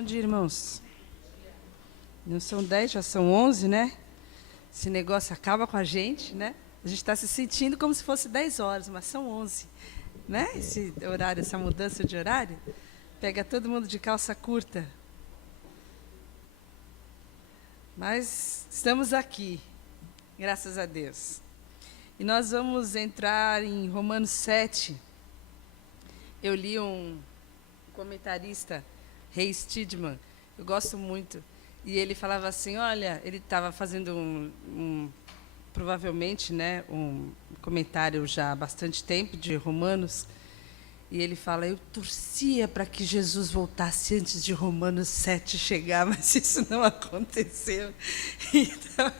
Bom dia, irmãos. Não são 10, já são 11, né? Esse negócio acaba com a gente, né? A gente está se sentindo como se fosse 10 horas, mas são 11, né? Esse horário, essa mudança de horário, pega todo mundo de calça curta. Mas estamos aqui, graças a Deus. E nós vamos entrar em Romanos 7. Eu li um comentarista, Ray Stedman, eu gosto muito, e ele falava assim, olha, ele estava fazendo provavelmente, né, um comentário já há bastante tempo de Romanos, e ele fala, eu torcia para que Jesus voltasse antes de Romanos 7 chegar, mas isso não aconteceu. Então,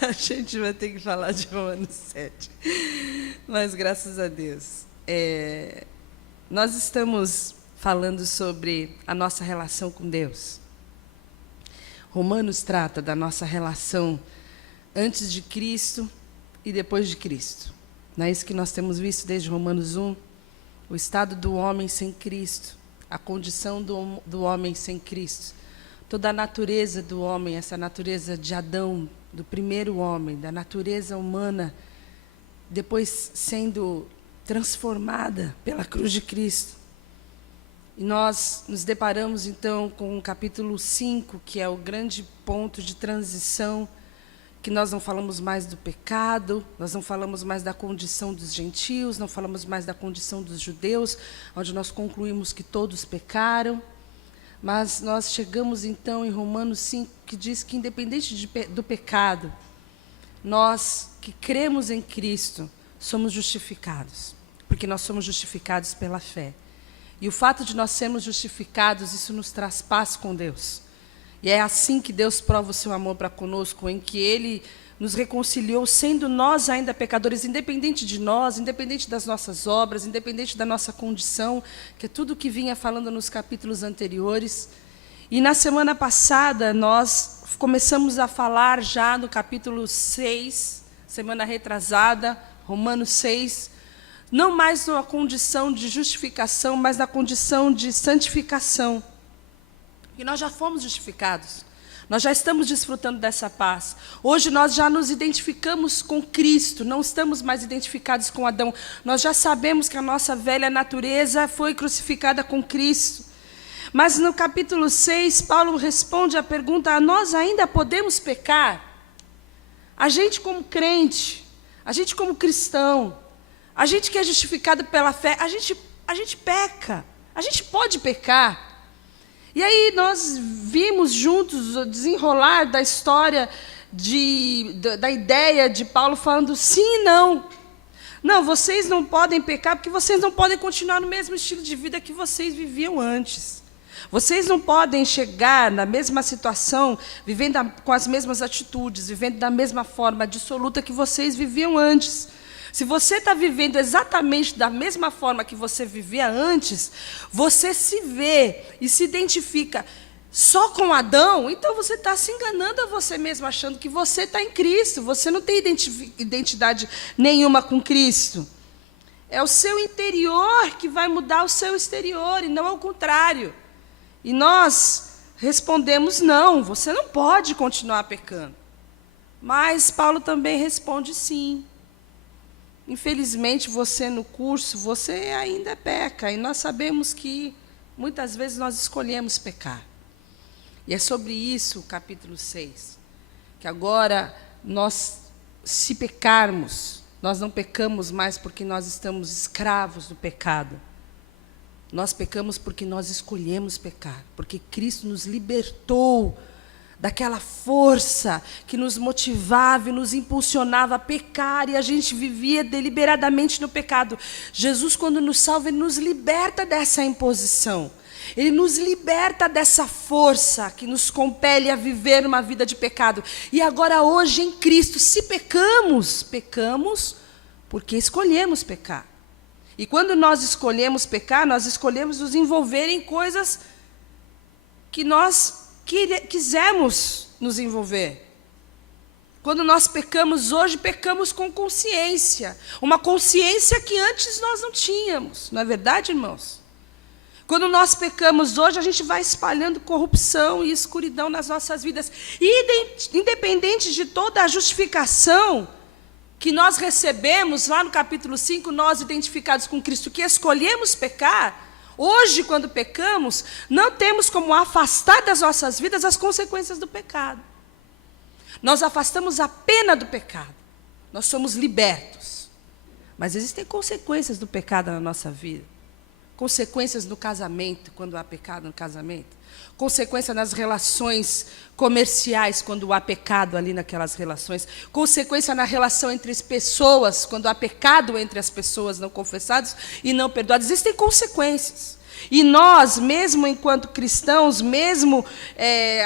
a gente vai ter que falar de Romanos 7. Mas, graças a Deus. Nós estamos falando sobre a nossa relação com Deus. Romanos trata da nossa relação antes de Cristo e depois de Cristo. Não é isso que nós temos visto desde Romanos 1? O estado do homem sem Cristo, a condição do homem sem Cristo, toda a natureza do homem, essa natureza de Adão, do primeiro homem, da natureza humana, depois sendo transformada pela cruz de Cristo. E nós nos deparamos, então, com o capítulo 5, que é o grande ponto de transição, que nós não falamos mais do pecado, nós não falamos mais da condição dos gentios, não falamos mais da condição dos judeus, onde nós concluímos que todos pecaram, mas nós chegamos, então, em Romanos 5, que diz que, independente do pecado, nós que cremos em Cristo, somos justificados, porque nós somos justificados pela fé. E o fato de nós sermos justificados, isso nos traz paz com Deus. E é assim que Deus prova o seu amor para conosco, em que Ele nos reconciliou, sendo nós ainda pecadores, independente de nós, independente das nossas obras, independente da nossa condição, que é tudo o que vinha falando nos capítulos anteriores. E na semana passada, nós começamos a falar já no capítulo 6, semana retrasada, Romanos 6, não mais na condição de justificação, mas na condição de santificação. E nós já fomos justificados. Nós já estamos desfrutando dessa paz. Hoje nós já nos identificamos com Cristo, não estamos mais identificados com Adão. Nós já sabemos que a nossa velha natureza foi crucificada com Cristo. Mas no capítulo 6, Paulo responde à pergunta, nós ainda podemos pecar? A gente como crente, a gente como cristão, a gente que é justificado pela fé, a gente peca, a gente pode pecar. E aí nós vimos juntos o desenrolar da história, da ideia de Paulo falando sim e não. Não, vocês não podem pecar porque vocês não podem continuar no mesmo estilo de vida que vocês viviam antes. Vocês não podem chegar na mesma situação, vivendo com as mesmas atitudes, vivendo da mesma forma dissoluta que vocês viviam antes. Se você está vivendo exatamente da mesma forma que você vivia antes, você se vê e se identifica só com Adão, então você está se enganando a você mesmo, achando que você está em Cristo, você não tem identidade nenhuma com Cristo. É o seu interior que vai mudar o seu exterior, e não ao contrário. E nós respondemos, não, você não pode continuar pecando. Mas Paulo também responde sim. Infelizmente, você no curso, você ainda peca. E nós sabemos que, muitas vezes, nós escolhemos pecar. E é sobre isso o capítulo 6. Que agora, nós, se pecarmos, nós não pecamos mais porque nós estamos escravos do pecado. Nós pecamos porque nós escolhemos pecar. Porque Cristo nos libertou daquela força que nos motivava e nos impulsionava a pecar, e a gente vivia deliberadamente no pecado. Jesus, quando nos salva, Ele nos liberta dessa imposição. Ele nos liberta dessa força que nos compele a viver uma vida de pecado. E agora, hoje, em Cristo, se pecamos, pecamos porque escolhemos pecar. E quando nós escolhemos pecar, nós escolhemos nos envolver em coisas que nós quisemos nos envolver. Quando nós pecamos hoje, pecamos com consciência. Uma consciência que antes nós não tínhamos. Não é verdade, irmãos? Quando nós pecamos hoje, a gente vai espalhando corrupção e escuridão nas nossas vidas. E independente de toda a justificação que nós recebemos, lá no capítulo 5, nós identificados com Cristo, que escolhemos pecar, hoje, quando pecamos, não temos como afastar das nossas vidas as consequências do pecado. Nós afastamos a pena do pecado. Nós somos libertos. Mas existem consequências do pecado na nossa vida. Consequências no casamento, quando há pecado no casamento. Consequência nas relações comerciais, quando há pecado ali naquelas relações. Consequência na relação entre as pessoas, quando há pecado entre as pessoas não confessadas e não perdoadas. Existem consequências. E nós, mesmo enquanto cristãos, mesmo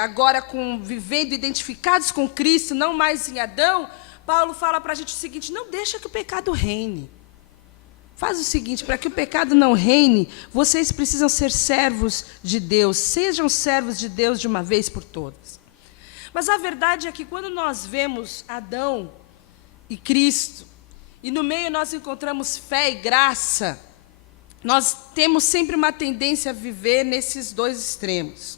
agora vivendo identificados com Cristo, não mais em Adão, Paulo fala para a gente o seguinte: não deixa que o pecado reine. Faz o seguinte, para que o pecado não reine, vocês precisam ser servos de Deus. Sejam servos de Deus de uma vez por todas. Mas a verdade é que quando nós vemos Adão e Cristo, e no meio nós encontramos fé e graça, nós temos sempre uma tendência a viver nesses dois extremos.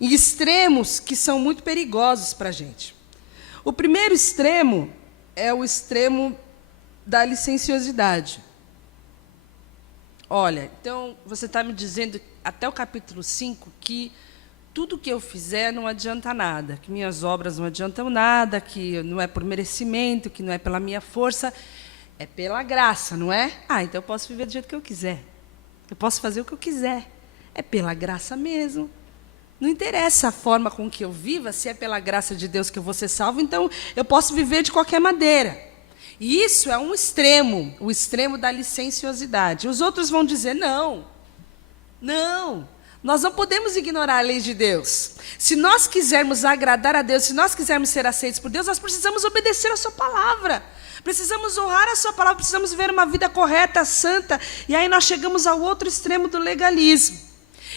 E extremos que são muito perigosos para a gente. O primeiro extremo é o extremo da licenciosidade. Olha, então você está me dizendo, até o capítulo 5, que tudo que eu fizer não adianta nada, que minhas obras não adiantam nada, que não é por merecimento, que não é pela minha força, é pela graça, não é? Então eu posso viver do jeito que eu quiser. Eu posso fazer o que eu quiser. É pela graça mesmo. Não interessa a forma com que eu viva, se é pela graça de Deus que eu vou ser salvo, então eu posso viver de qualquer maneira. E isso é um extremo, o extremo da licenciosidade. Os outros vão dizer, não, nós não podemos ignorar a lei de Deus. Se nós quisermos agradar a Deus, se nós quisermos ser aceitos por Deus, nós precisamos obedecer a sua palavra. Precisamos honrar a sua palavra, precisamos viver uma vida correta, santa. E aí nós chegamos ao outro extremo do legalismo.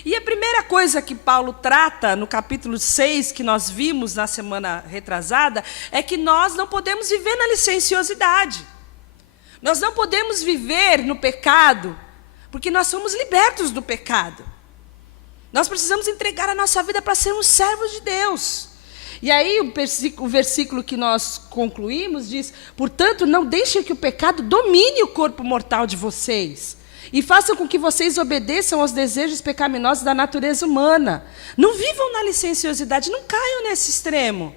E a primeira coisa que Paulo trata no capítulo 6, que nós vimos na semana retrasada, é que nós não podemos viver na licenciosidade. Nós não podemos viver no pecado, porque nós somos libertos do pecado. Nós precisamos entregar a nossa vida para sermos servos de Deus. E aí o versículo que nós concluímos diz: portanto, não deixem que o pecado domine o corpo mortal de vocês, e façam com que vocês obedeçam aos desejos pecaminosos da natureza humana. Não vivam na licenciosidade, não caiam nesse extremo.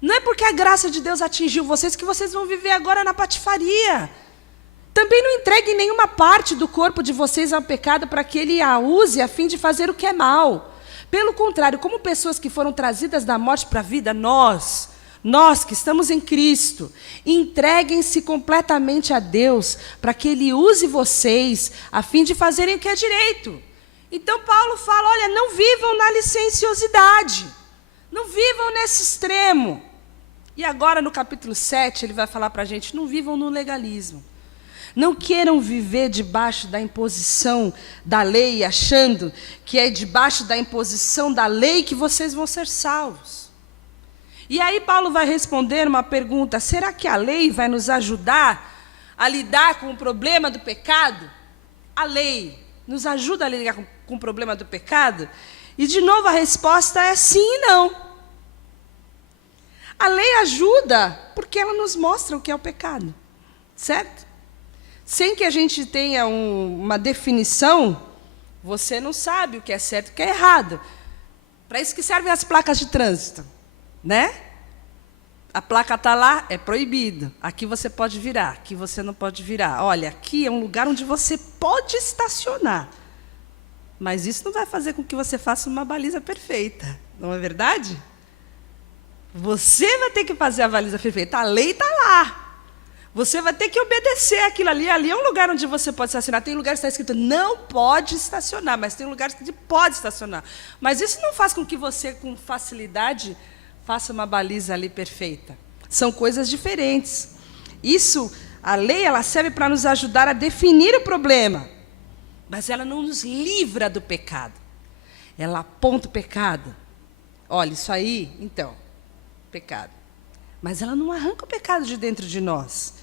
Não é porque a graça de Deus atingiu vocês que vocês vão viver agora na patifaria. Também não entreguem nenhuma parte do corpo de vocês ao pecado para que ele a use a fim de fazer o que é mal. Pelo contrário, como pessoas que foram trazidas da morte para a vida, nós que estamos em Cristo, entreguem-se completamente a Deus, para que Ele use vocês, a fim de fazerem o que é direito. Então Paulo fala, olha, não vivam na licenciosidade, não vivam nesse extremo. E agora no capítulo 7, ele vai falar para a gente, não vivam no legalismo. Não queiram viver debaixo da imposição da lei, achando que é debaixo da imposição da lei que vocês vão ser salvos. E aí Paulo vai responder uma pergunta: será que a lei vai nos ajudar a lidar com o problema do pecado? A lei nos ajuda a lidar com o problema do pecado? E de novo a resposta é sim e não. A lei ajuda porque ela nos mostra o que é o pecado, certo? Sem que a gente tenha uma definição, você não sabe o que é certo e o que é errado. Para isso que servem as placas de trânsito, né? A placa está lá, é proibido. Aqui você pode virar, aqui você não pode virar. Olha, aqui é um lugar onde você pode estacionar. Mas isso não vai fazer com que você faça uma baliza perfeita, não é verdade? Você vai ter que fazer a baliza perfeita. A lei está lá. Você vai ter que obedecer aquilo ali. Ali é um lugar onde você pode estacionar. Tem lugares que está escrito não pode estacionar, mas tem lugares que pode estacionar. Mas isso não faz com que você, com facilidade, faça uma baliza ali perfeita. São coisas diferentes. Isso, a lei, ela serve para nos ajudar a definir o problema. Mas ela não nos livra do pecado. Ela aponta o pecado. Olha, isso aí, então, pecado. Mas ela não arranca o pecado de dentro de nós.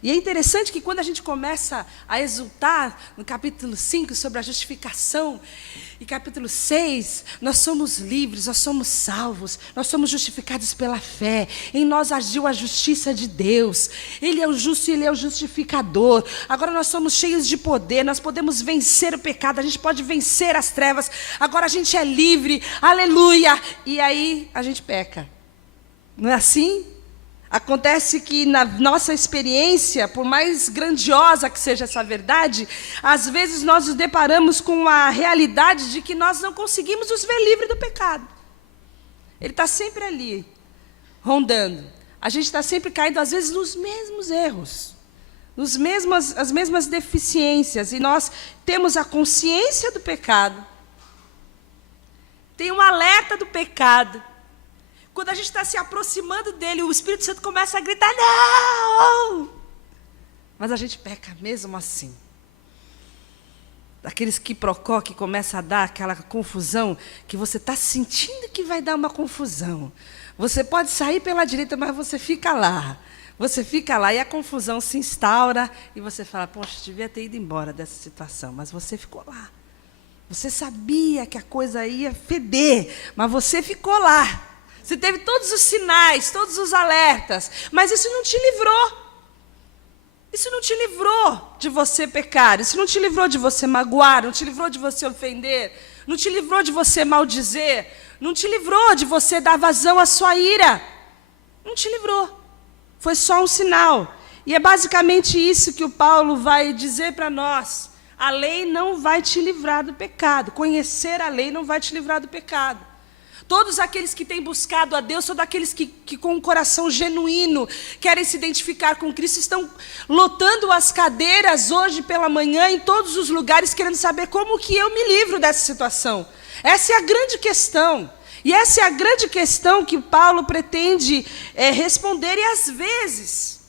E é interessante que quando a gente começa a exultar no capítulo 5 sobre a justificação, e capítulo 6, nós somos livres, nós somos salvos, nós somos justificados pela fé, em nós agiu a justiça de Deus, Ele é o justo e Ele é o justificador, agora nós somos cheios de poder, nós podemos vencer o pecado, a gente pode vencer as trevas, agora a gente é livre, aleluia, e aí a gente peca, não é assim? Acontece que na nossa experiência, por mais grandiosa que seja essa verdade, às vezes nós nos deparamos com a realidade de que nós não conseguimos nos ver livres do pecado. Ele está sempre ali, rondando. A gente está sempre caindo, às vezes, nos mesmos erros, as mesmas deficiências. E nós temos a consciência do pecado, tem um alerta do pecado. Quando a gente está se aproximando dele, o Espírito Santo começa a gritar, não! Mas a gente peca mesmo assim. Daqueles quiprocó que começa a dar aquela confusão, que você está sentindo que vai dar uma confusão. Você pode sair pela direita, mas você fica lá. Você fica lá e a confusão se instaura e você fala, poxa, devia ter ido embora dessa situação, mas você ficou lá. Você sabia que a coisa ia feder, mas você ficou lá. Você teve todos os sinais, todos os alertas, mas isso não te livrou. Isso não te livrou de você pecar, isso não te livrou de você magoar, não te livrou de você ofender, não te livrou de você maldizer, não te livrou de você dar vazão à sua ira. Não te livrou. Foi só um sinal. E é basicamente isso que o Paulo vai dizer para nós. A lei não vai te livrar do pecado. Conhecer a lei não vai te livrar do pecado. Todos aqueles que têm buscado a Deus, todos aqueles que com um coração genuíno querem se identificar com Cristo, estão lotando as cadeiras hoje pela manhã em todos os lugares, querendo saber como que eu me livro dessa situação. Essa é a grande questão. E essa é a grande questão que Paulo pretende responder. E às vezes,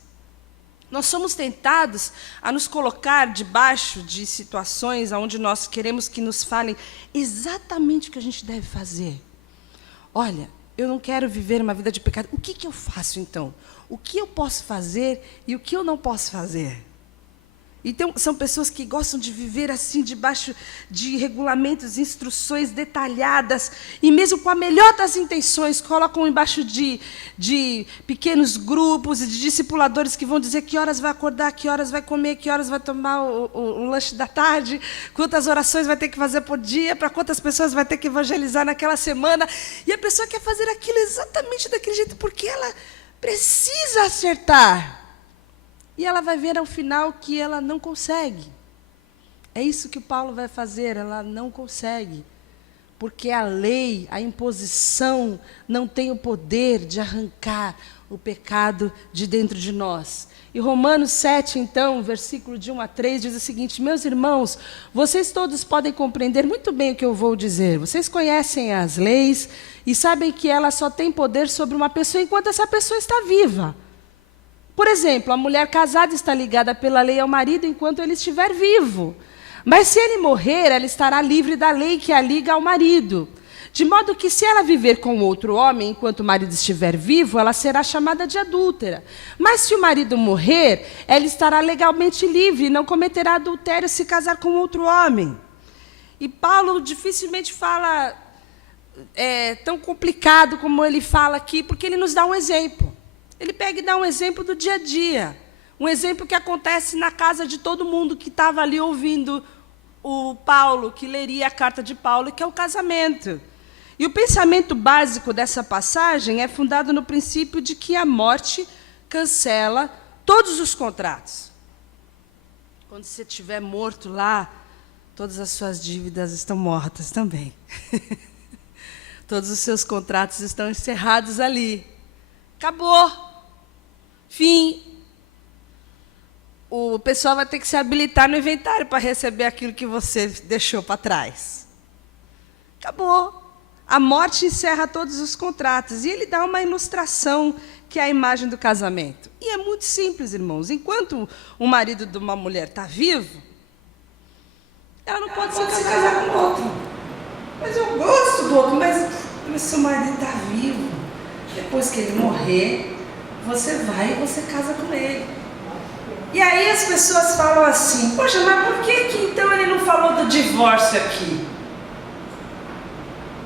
nós somos tentados a nos colocar debaixo de situações onde nós queremos que nos falem exatamente o que a gente deve fazer. Olha, eu não quero viver uma vida de pecado. O que eu faço, então? O que eu posso fazer e o que eu não posso fazer? Então, são pessoas que gostam de viver assim, debaixo de regulamentos, instruções detalhadas, e mesmo com a melhor das intenções, colocam embaixo de pequenos grupos e de discipuladores que vão dizer que horas vai acordar, que horas vai comer, que horas vai tomar o lanche da tarde, quantas orações vai ter que fazer por dia, para quantas pessoas vai ter que evangelizar naquela semana. E a pessoa quer fazer aquilo exatamente daquele jeito, porque ela precisa acertar. E ela vai ver ao final que ela não consegue. É isso que o Paulo vai fazer, ela não consegue. Porque a lei, a imposição, não tem o poder de arrancar o pecado de dentro de nós. E Romanos 7, então, versículo de 1 a 3, diz o seguinte: meus irmãos, vocês todos podem compreender muito bem o que eu vou dizer. Vocês conhecem as leis e sabem que ela só tem poder sobre uma pessoa enquanto essa pessoa está viva. Por exemplo, a mulher casada está ligada pela lei ao marido enquanto ele estiver vivo. Mas se ele morrer, ela estará livre da lei que a liga ao marido. De modo que, se ela viver com outro homem enquanto o marido estiver vivo, ela será chamada de adúltera. Mas se o marido morrer, ela estará legalmente livre e não cometerá adultério se casar com outro homem. E Paulo dificilmente fala tão complicado como ele fala aqui, porque ele nos dá um exemplo. Ele pega e dá um exemplo do dia a dia. Um exemplo que acontece na casa de todo mundo que estava ali ouvindo o Paulo, que leria a carta de Paulo, que é o casamento. E o pensamento básico dessa passagem é fundado no princípio de que a morte cancela todos os contratos. Quando você estiver morto lá, todas as suas dívidas estão mortas também. Todos os seus contratos estão encerrados ali. Acabou. Fim. O pessoal vai ter que se habilitar no inventário para receber aquilo que você deixou para trás. Acabou. A morte encerra todos os contratos. E ele dá uma ilustração, que é a imagem do casamento. E é muito simples, irmãos. Enquanto o marido de uma mulher está vivo, ela não pode se casar com outro. Mas eu gosto do outro, mas seu marido está vivo. Depois que ele morrer, você vai e você casa com ele. E aí as pessoas falam assim, poxa, mas por que então ele não falou do divórcio aqui?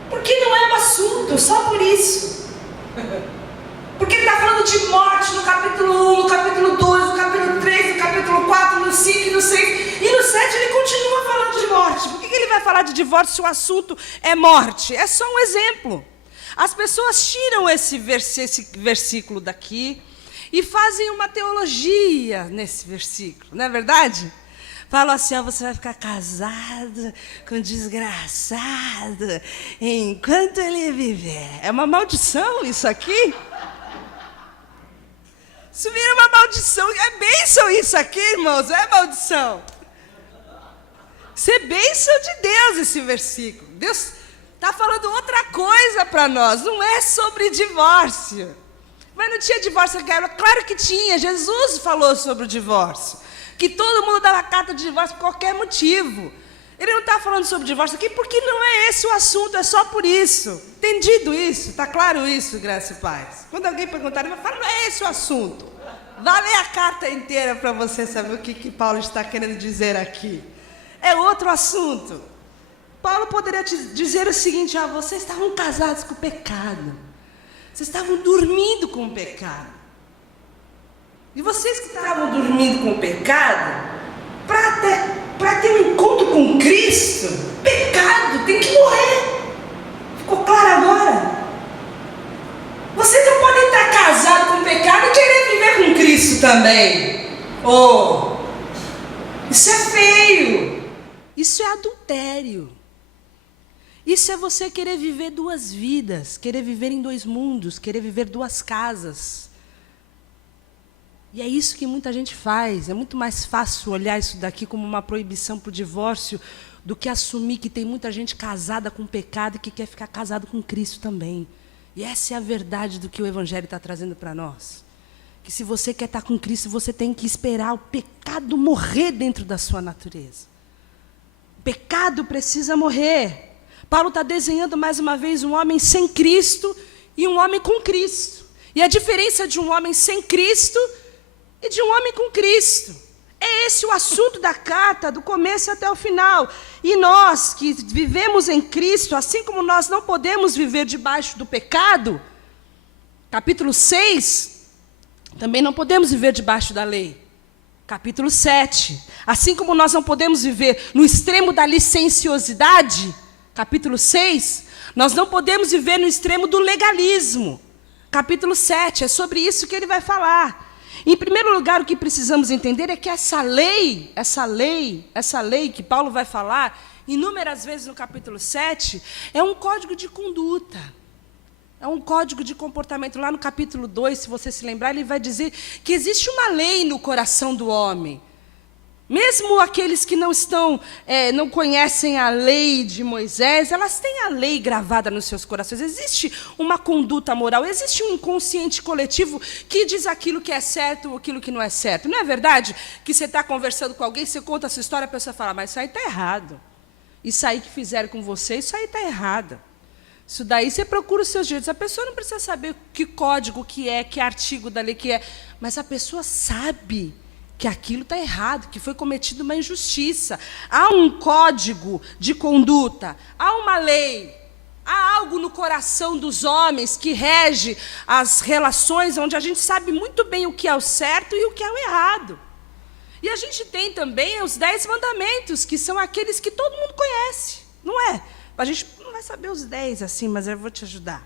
Porque não é o assunto, só por isso. Porque ele está falando de morte no capítulo 1, no capítulo 2, no capítulo 3, no capítulo 4, no 5 e no 6. E no 7 ele continua falando de morte. Por que ele vai falar de divórcio se o assunto é morte? É só um exemplo. As pessoas tiram esse versículo daqui e fazem uma teologia nesse versículo, não é verdade? Falam assim, você vai ficar casado com desgraçado enquanto ele viver. É uma maldição isso aqui? Isso vira uma maldição. É bênção isso aqui, irmãos, é maldição. Isso é bênção de Deus esse versículo. Deus está falando outra coisa para nós, não é sobre divórcio. Mas não tinha divórcio, claro que tinha. Jesus falou sobre o divórcio, que todo mundo dava carta de divórcio por qualquer motivo. Ele não está falando sobre divórcio aqui porque não é esse o assunto, é só por isso. Entendido isso? Está claro isso, graça e paz? Quando alguém perguntar, ele vai falar, não é esse o assunto. Vá ler a carta inteira para você saber o que Paulo está querendo dizer aqui. É outro assunto. Paulo poderia te dizer o seguinte, vocês estavam casados com o pecado. Vocês estavam dormindo com o pecado. E vocês que estavam dormindo com o pecado, para ter um encontro com Cristo, pecado tem que morrer. Ficou claro agora? Vocês não podem estar casados com o pecado e querer viver com Cristo também. Isso é feio. Isso é adultério. Isso é você querer viver duas vidas, querer viver em dois mundos, querer viver duas casas. E é isso que muita gente faz. É muito mais fácil olhar isso daqui como uma proibição para o divórcio do que assumir que tem muita gente casada com pecado e que quer ficar casado com Cristo também. E essa é a verdade do que o Evangelho está trazendo para nós. Que se você quer estar com Cristo, você tem que esperar o pecado morrer dentro da sua natureza. O pecado precisa morrer. Paulo está desenhando mais uma vez um homem sem Cristo e um homem com Cristo. E a diferença de um homem sem Cristo e de um homem com Cristo. É esse o assunto da carta, do começo até o final. E nós que vivemos em Cristo, assim como nós não podemos viver debaixo do pecado, capítulo 6, também não podemos viver debaixo da lei. Capítulo 7, assim como nós não podemos viver no extremo da licenciosidade, capítulo 6, nós não podemos viver no extremo do legalismo. Capítulo 7, é sobre isso que ele vai falar. Em primeiro lugar, o que precisamos entender é que essa lei que Paulo vai falar inúmeras vezes no capítulo 7, é um código de conduta. É um código de comportamento. Lá no capítulo 2, se você se lembrar, ele vai dizer que existe uma lei no coração do homem. Mesmo aqueles que não conhecem a lei de Moisés, elas têm a lei gravada nos seus corações. Existe uma conduta moral, existe um inconsciente coletivo que diz aquilo que é certo ou aquilo que não é certo. Não é verdade que você está conversando com alguém, você conta a sua história, a pessoa fala, mas isso aí está errado. Isso aí que fizeram com você, isso aí está errado. Isso daí você procura os seus direitos. A pessoa não precisa saber que código que é, que artigo da lei que é, mas a pessoa sabe que aquilo está errado, que foi cometida uma injustiça. Há um código de conduta, há uma lei, há algo no coração dos homens que rege as relações, onde a gente sabe muito bem o que é o certo e o que é o errado. E a gente tem também os 10 mandamentos, que são aqueles que todo mundo conhece, não é? A gente não vai saber os 10 assim, mas eu vou te ajudar.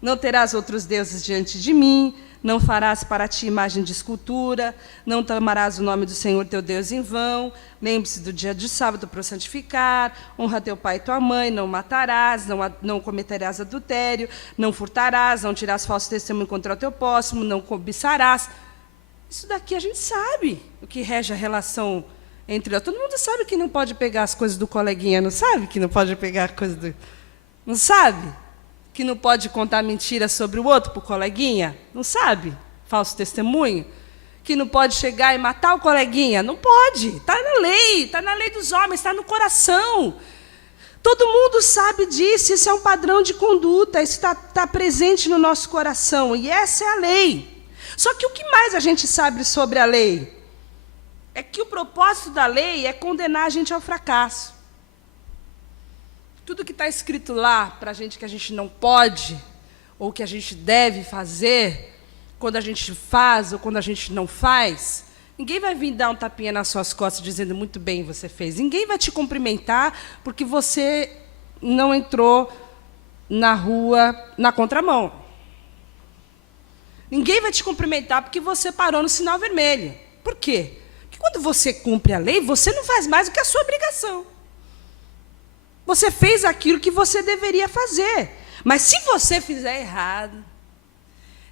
Não terás outros deuses diante de mim, não farás para ti imagem de escultura, não tomarás o nome do Senhor teu Deus em vão, lembre-se do dia de sábado para o santificar, honra teu pai e tua mãe, não matarás, não cometerás adultério, não furtarás, não tirarás falso testemunho contra o teu próximo, não cobiçarás. Isso daqui a gente sabe, o que rege a relação entre nós. Todo mundo sabe que não pode pegar as coisas do coleguinha, não sabe que não pode pegar as coisas do... Não sabe? Que não pode contar mentira sobre o outro para o coleguinha? Não sabe? Falso testemunho? Que não pode chegar e matar o coleguinha? Não pode. Está na lei dos homens, está no coração. Todo mundo sabe disso, isso é um padrão de conduta, isso está presente no nosso coração, e essa é a lei. Só que o que mais a gente sabe sobre a lei? É que o propósito da lei é condenar a gente ao fracasso. Tudo que está escrito lá para a gente que a gente não pode, ou que a gente deve fazer, quando a gente faz ou quando a gente não faz, ninguém vai vir dar um tapinha nas suas costas dizendo muito bem você fez. Ninguém vai te cumprimentar porque você não entrou na rua na contramão. Ninguém vai te cumprimentar porque você parou no sinal vermelho. Por quê? Porque quando você cumpre a lei, você não faz mais do que a sua obrigação. Você fez aquilo que você deveria fazer. Mas se você fizer errado,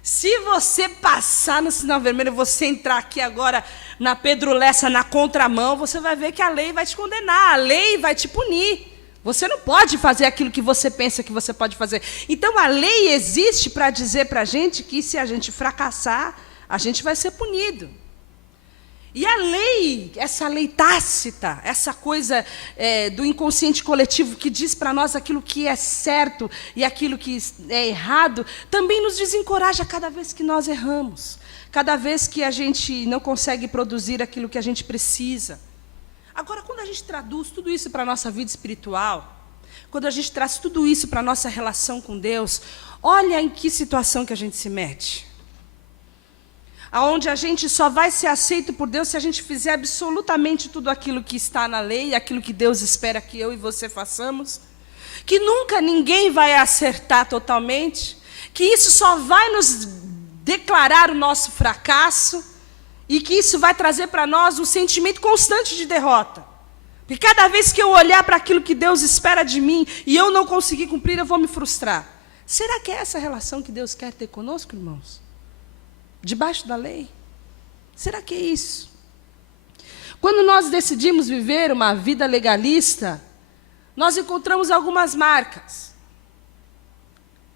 se você passar no sinal vermelho, você entrar aqui agora na Pedro Lessa, na contramão, você vai ver que a lei vai te condenar, a lei vai te punir. Você não pode fazer aquilo que você pensa que você pode fazer. Então, a lei existe para dizer para a gente que, se a gente fracassar, a gente vai ser punido. E a lei, essa lei tácita, essa coisa do inconsciente coletivo que diz para nós aquilo que é certo e aquilo que é errado, também nos desencoraja cada vez que nós erramos, cada vez que a gente não consegue produzir aquilo que a gente precisa. Agora, quando a gente traduz tudo isso para a nossa vida espiritual, quando a gente traz tudo isso para a nossa relação com Deus, olha em que situação que a gente se mete. Onde a gente só vai ser aceito por Deus se a gente fizer absolutamente tudo aquilo que está na lei, aquilo que Deus espera que eu e você façamos, que nunca ninguém vai acertar totalmente, que isso só vai nos declarar o nosso fracasso e que isso vai trazer para nós um sentimento constante de derrota. Porque cada vez que eu olhar para aquilo que Deus espera de mim e eu não conseguir cumprir, eu vou me frustrar. Será que é essa relação que Deus quer ter conosco, irmãos? Debaixo da lei? Será que é isso? Quando nós decidimos viver uma vida legalista, nós encontramos algumas marcas.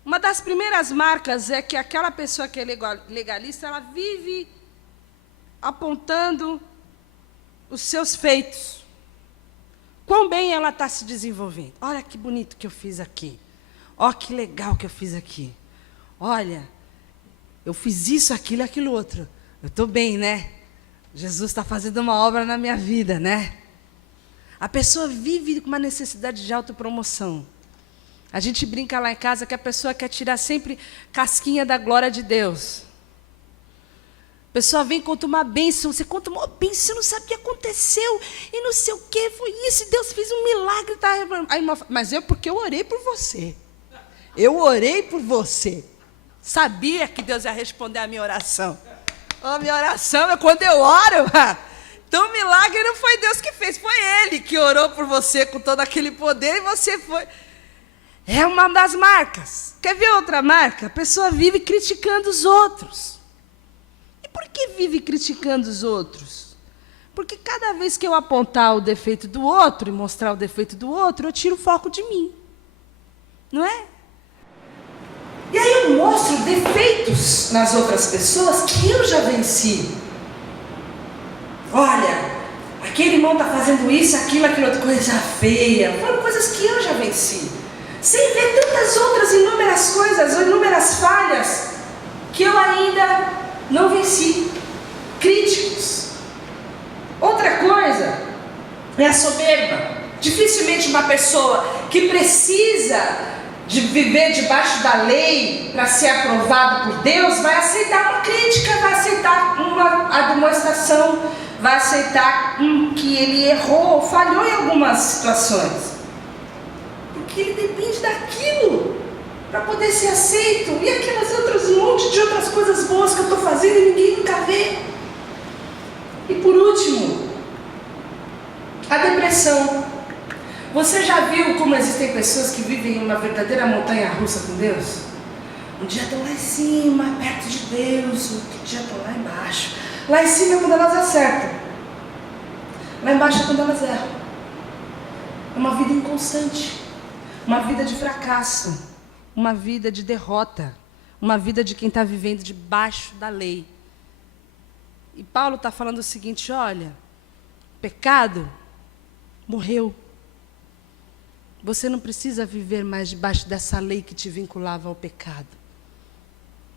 Uma das primeiras marcas é que aquela pessoa que é legalista, ela vive apontando os seus feitos. Quão bem ela está se desenvolvendo. Olha que bonito que eu fiz aqui. Olha que legal que eu fiz aqui. Olha, eu fiz isso, aquilo e aquilo outro. Eu estou bem, né? Jesus está fazendo uma obra na minha vida, né? A pessoa vive com uma necessidade de autopromoção. A gente brinca lá em casa que a pessoa quer tirar sempre casquinha da glória de Deus. A pessoa vem e conta uma bênção, você conta uma bênção, você não sabe o que aconteceu, e não sei o que, foi isso, e Deus fez um milagre. Tá? Aí, mas porque eu orei por você. Eu orei por você. Sabia que Deus ia responder a minha oração. A minha oração é quando eu oro. Então, o milagre não foi Deus que fez, foi Ele que orou por você com todo aquele poder e você foi. É uma das marcas. Quer ver outra marca? A pessoa vive criticando os outros. E por que vive criticando os outros? Porque cada vez que eu apontar o defeito do outro e mostrar o defeito do outro, eu tiro o foco de mim. Não é? E aí eu mostro defeitos nas outras pessoas que eu já venci. Olha, aquele irmão está fazendo isso, aquilo, outra coisa feia. Foram coisas que eu já venci. Sem ver tantas outras inúmeras coisas, ou inúmeras falhas, que eu ainda não venci. Críticos. Outra coisa é a soberba. Dificilmente uma pessoa que precisa de viver debaixo da lei para ser aprovado por Deus, vai aceitar uma crítica, vai aceitar uma admoestação, vai aceitar que ele errou, falhou em algumas situações. Porque ele depende daquilo para poder ser aceito. E aquelas outras, um monte de outras coisas boas que eu estou fazendo e ninguém nunca vê. E por último, a depressão. Você já viu como existem pessoas que vivem uma verdadeira montanha-russa com Deus? Um dia estão lá em cima, perto de Deus, outro dia estão lá embaixo. Lá em cima é quando elas acertam. Lá embaixo é quando elas erram. É uma vida inconstante. Uma vida de fracasso. Uma vida de derrota. Uma vida de quem está vivendo debaixo da lei. E Paulo está falando o seguinte, olha, pecado morreu. Você não precisa viver mais debaixo dessa lei que te vinculava ao pecado.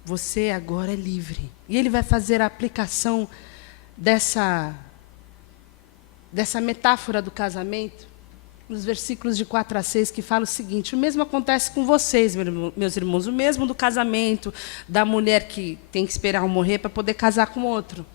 você agora é livre. E ele vai fazer a aplicação dessa metáfora do casamento, nos versículos de 4 a 6, que fala o seguinte: o mesmo acontece com vocês, meus irmãos, o mesmo do casamento, da mulher que tem que esperar um morrer para poder casar com outro.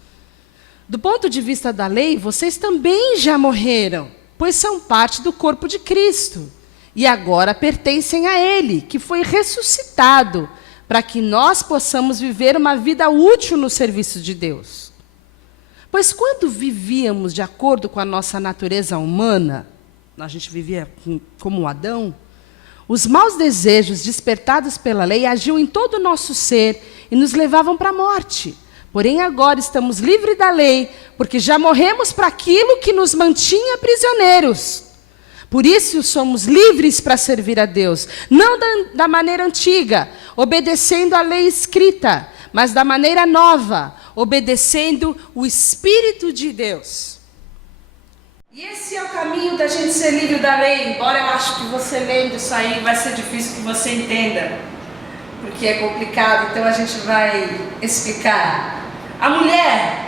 Do ponto de vista da lei, vocês também já morreram, pois são parte do corpo de Cristo, e agora pertencem a Ele, que foi ressuscitado, para que nós possamos viver uma vida útil no serviço de Deus. Pois quando vivíamos de acordo com a nossa natureza humana, a gente vivia como Adão, os maus desejos despertados pela lei agiam em todo o nosso ser e nos levavam para a morte. Porém, agora estamos livres da lei, porque já morremos para aquilo que nos mantinha prisioneiros. Por isso somos livres para servir a Deus, não da maneira antiga, obedecendo à lei escrita, mas da maneira nova, obedecendo o Espírito de Deus. E esse é o caminho da gente ser livre da lei, embora eu acho que você lendo isso aí vai ser difícil que você entenda, porque é complicado, então a gente vai explicar. A mulher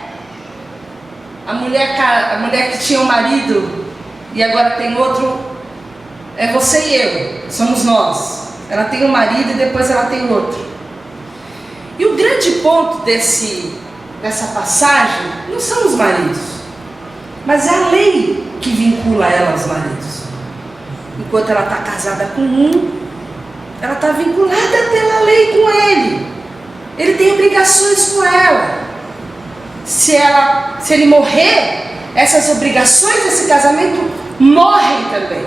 que tinha um marido e agora tem outro, é você e eu, somos nós. Ela tem um marido e depois ela tem outro. E o grande ponto dessa passagem não são os maridos, mas é a lei que vincula ela aos maridos. Enquanto ela está casada com um, ela está vinculada pela lei com ele. Ele tem obrigações com ela. Se ele morrer, essas obrigações desse casamento morrem também.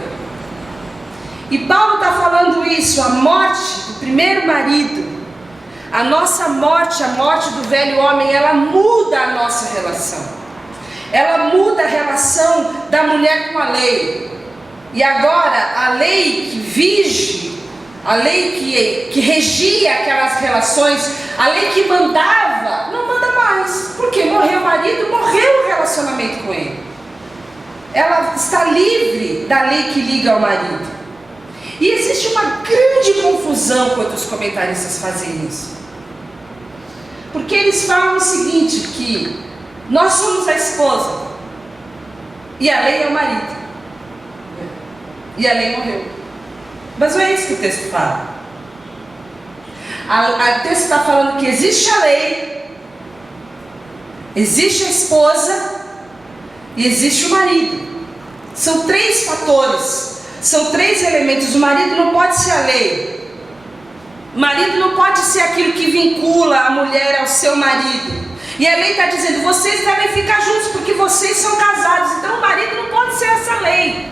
E Paulo está falando isso, a morte do primeiro marido, a nossa morte, a morte do velho homem, ela muda a nossa relação. Ela muda a relação da mulher com a lei. E agora, a lei que vige, a lei que regia aquelas relações, a lei que mandava, não manda mais. Porque morreu o marido, morreu o relacionamento com ele. Ela está livre da lei que liga ao marido. E existe uma grande confusão quando os comentaristas fazem isso. Porque eles falam o seguinte, que nós somos a esposa e a lei é o marido. E a lei morreu. Mas não é isso que o texto fala. O texto está falando que existe a lei, existe a esposa e existe o marido. São 3 fatores, são 3 elementos. O marido não pode ser a lei. O marido não pode ser aquilo que vincula a mulher ao seu marido. E a lei está dizendo, vocês devem ficar juntos porque vocês são casados. Então o marido não pode ser essa lei.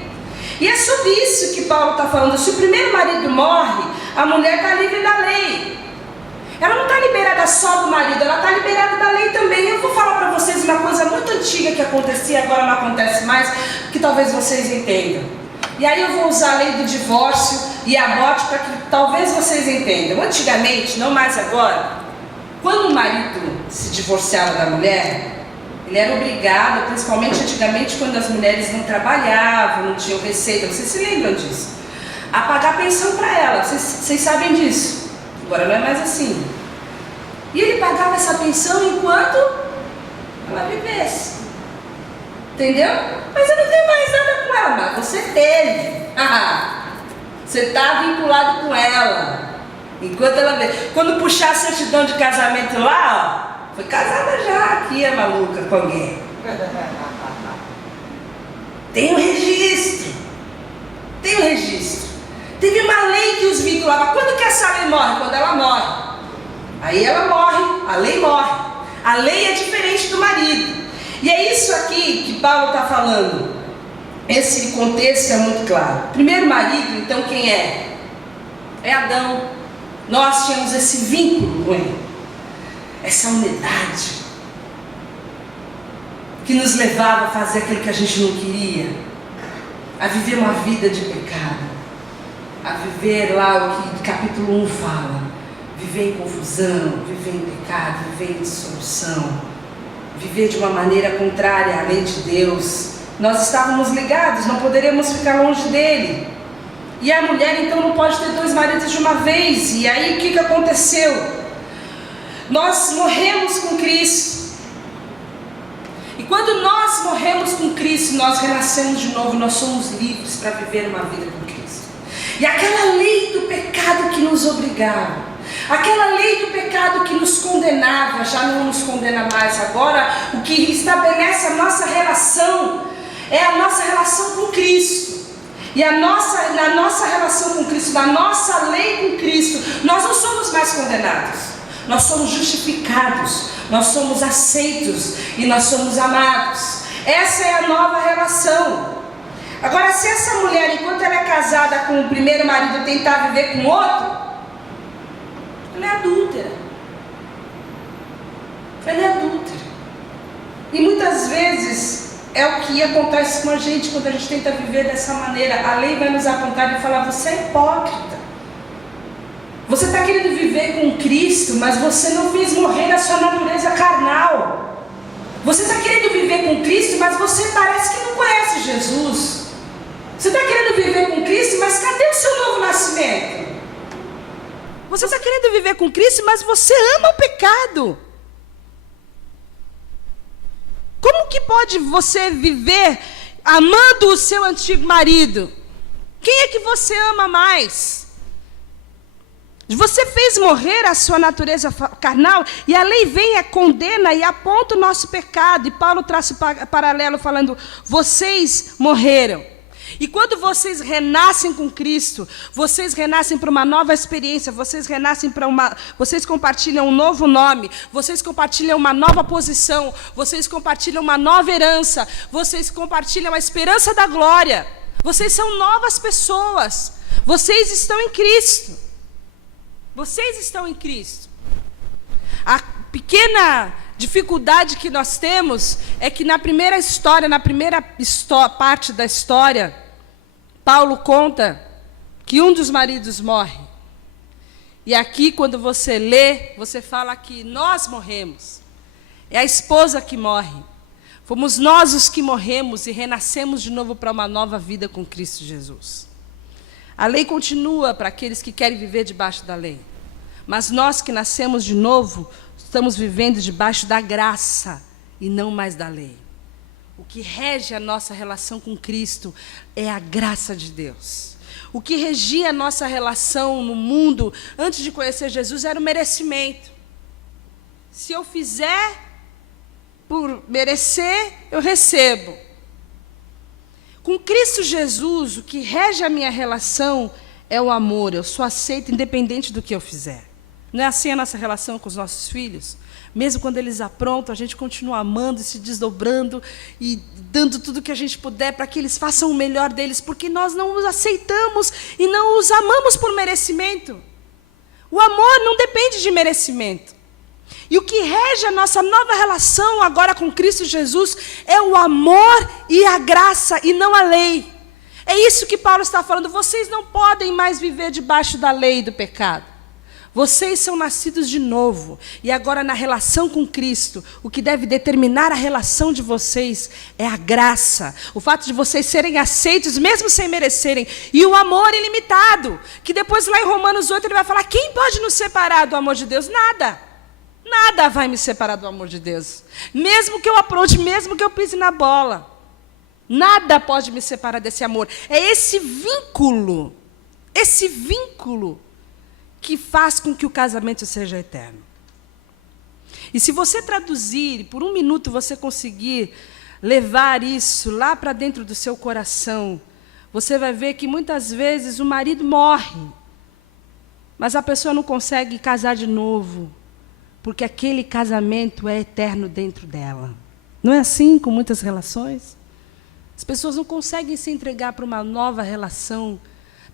E é sobre isso que Paulo está falando. Se o primeiro marido morre, a mulher está livre da lei. Ela não está liberada só do marido, ela está liberada da lei também. Eu vou falar para vocês uma coisa muito antiga que acontecia, agora não acontece mais, que talvez vocês entendam. E aí eu vou usar a lei do divórcio e a morte para que talvez vocês entendam. Antigamente, não mais agora, quando o marido se divorciava da mulher, ele era obrigado, principalmente antigamente quando as mulheres não trabalhavam, não tinham receita, vocês se lembram disso, a pagar pensão para ela, vocês sabem disso. Agora não é mais assim. E ele pagava essa pensão enquanto ela vivesse. Entendeu? Mas eu não tenho mais nada com ela, mas você teve. Você está vinculado com ela. Enquanto ela vê. Quando puxar a certidão de casamento lá, ó, foi casada já aqui, a maluca, com alguém. Tem um registro. Tem um registro. Teve uma lei que os vinculava. Quando que essa lei morre? Quando ela morre. Aí ela morre, a lei morre. A lei é diferente do marido. E é isso aqui que Paulo está falando. Esse contexto é muito claro. Primeiro marido, então, quem é? É Adão. Nós tínhamos esse vínculo com ele. Essa unidade que nos levava a fazer aquilo que a gente não queria. A viver uma vida de pecado. A viver lá o que capítulo 1 fala. Viver em confusão, viver em pecado, viver em dissolução. Viver de uma maneira contrária à lei de Deus. Nós estávamos ligados, não poderíamos ficar longe dele. E a mulher então não pode ter 2 maridos de uma vez. E aí o que aconteceu? Nós morremos com Cristo. E quando nós morremos com Cristo, nós renascemos de novo, nós somos livres para viver uma vida com Cristo. E aquela lei do pecado que nos obrigava, aquela lei do pecado que nos condenava, já não nos condena mais. Agora, o que estabelece a nossa relação é a nossa relação com Cristo. E na nossa relação com Cristo, na nossa lei com Cristo, nós não somos mais condenados. Nós somos justificados, nós somos aceitos e nós somos amados. Essa é a nova relação. Agora, se essa mulher, enquanto ela é casada com o primeiro marido, tentar viver com outro, ela é adúltera. Ela é adúltera. E muitas vezes é o que acontece com a gente quando a gente tenta viver dessa maneira. A lei vai nos apontar e falar: você é hipócrita. Você está querendo viver com Cristo, mas você não fez morrer a sua natureza carnal. Você está querendo viver com Cristo, mas você parece que não conhece Jesus. Você está querendo viver com Cristo, mas cadê o seu novo nascimento? Você está querendo viver com Cristo, mas você ama o pecado. Como que pode você viver amando o seu antigo marido? Quem é que você ama mais? Você fez morrer a sua natureza carnal, e a lei vem, condena e aponta o nosso pecado. E Paulo traça o paralelo falando: vocês morreram. E quando vocês renascem com Cristo, vocês renascem para uma nova experiência, vocês renascem vocês compartilham um novo nome, vocês compartilham uma nova posição, vocês compartilham uma nova herança, vocês compartilham a esperança da glória. Vocês são novas pessoas. Vocês estão em Cristo. Vocês estão em Cristo. A pequena dificuldade que nós temos é que na primeira parte da história, Paulo conta que um dos maridos morre. E aqui, quando você lê, você fala que nós morremos. É a esposa que morre. Fomos nós os que morremos e renascemos de novo para uma nova vida com Cristo Jesus. A lei continua para aqueles que querem viver debaixo da lei. Mas nós que nascemos de novo, estamos vivendo debaixo da graça e não mais da lei. O que rege a nossa relação com Cristo é a graça de Deus. O que regia a nossa relação no mundo, antes de conhecer Jesus, era o merecimento. Se eu fizer por merecer, eu recebo. Com Cristo Jesus, o que rege a minha relação é o amor. Eu sou aceito independente do que eu fizer. Não é assim a nossa relação com os nossos filhos? Mesmo quando eles aprontam, a gente continua amando e se desdobrando e dando tudo o que a gente puder para que eles façam o melhor deles, porque nós não os aceitamos e não os amamos por merecimento. O amor não depende de merecimento. E o que rege a nossa nova relação agora com Cristo Jesus é o amor e a graça e não a lei. É isso que Paulo está falando. Vocês não podem mais viver debaixo da lei do pecado. Vocês são nascidos de novo. E agora, na relação com Cristo, o que deve determinar a relação de vocês é a graça. O fato de vocês serem aceitos, mesmo sem merecerem. E o amor ilimitado. Que depois, lá em Romanos 8, ele vai falar: quem pode nos separar do amor de Deus? Nada. Nada vai me separar do amor de Deus. Mesmo que eu apronte, mesmo que eu pise na bola. Nada pode me separar desse amor. É esse vínculo que faz com que o casamento seja eterno. E se você traduzir, por um minuto você conseguir levar isso lá para dentro do seu coração, você vai ver que muitas vezes o marido morre, mas a pessoa não consegue casar de novo, porque aquele casamento é eterno dentro dela. Não é assim com muitas relações? As pessoas não conseguem se entregar para uma nova relação.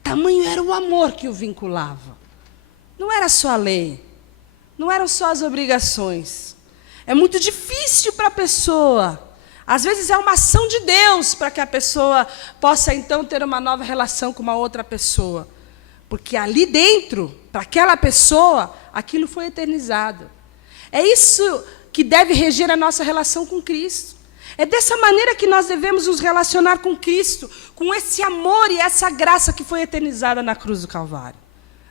Tamanho era o amor que o vinculava. Não era só a lei, não eram só as obrigações. É muito difícil para a pessoa. Às vezes é uma ação de Deus para que a pessoa possa então ter uma nova relação com uma outra pessoa. Porque ali dentro, para aquela pessoa, aquilo foi eternizado. É isso que deve reger a nossa relação com Cristo. É dessa maneira que nós devemos nos relacionar com Cristo, com esse amor e essa graça que foi eternizada na cruz do Calvário.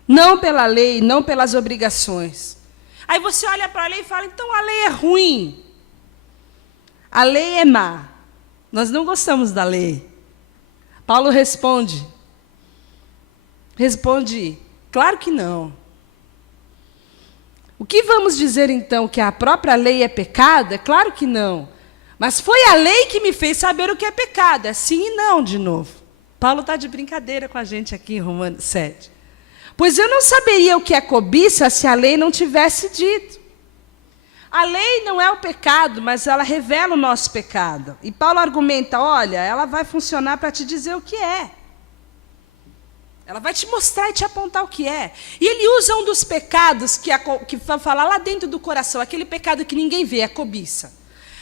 Não pela lei, não pelas obrigações. Aí você olha para a lei e fala, então a lei é ruim. A lei é má. Nós não gostamos da lei. Paulo responde, claro que não. O que vamos dizer, então, que a própria lei é pecado? É claro que não. Mas foi a lei que me fez saber o que é pecado. É sim e não, de novo. Paulo está de brincadeira com a gente aqui em Romanos 7. Pois eu não saberia o que é cobiça se a lei não tivesse dito. A lei não é o pecado, mas ela revela o nosso pecado. E Paulo argumenta, olha, ela vai funcionar para te dizer o que é. Ela vai te mostrar e te apontar o que é. E ele usa um dos pecados que vai falar lá dentro do coração, aquele pecado que ninguém vê, a cobiça.